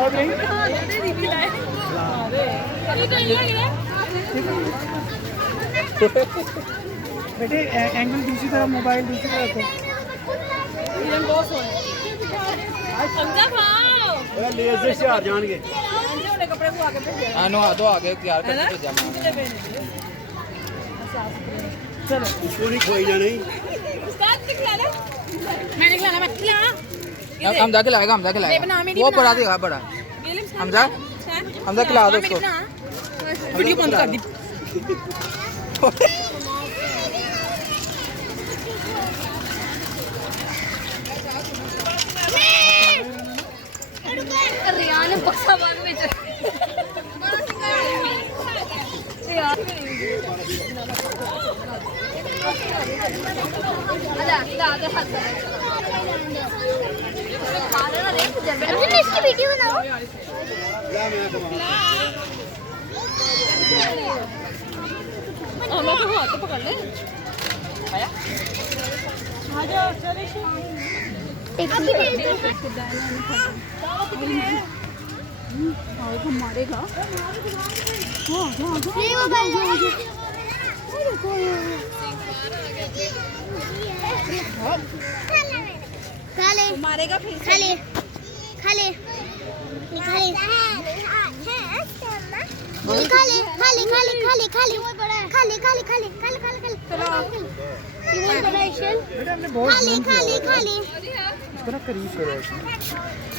और नहीं बेटे एंगल दूसरी तरफ, मोबाइल दूसरी तरफ है। लेज़र से हार जाएंगे। नो दो आगे तैयार कर चलो इसको नहीं खोई जाने। मैंने खिलाना मत खिला। हम जाके लाएगा, हम जाके लाएगा। वो बड़ा देगा बड़ा। हमजा हमजा खिला दो उसको। वीडियो बंद कर दी। रियान बक्सा बाग में इसकी वीडियो बनाओ। हाथ पकड़ ले। मारेगा मारेगा फिर खाले खाले खाले खाले खाले खाले खाले खाले खाले खाले खाले खाले खाले खाले खाले खाले खाले इसको ना करीब करो।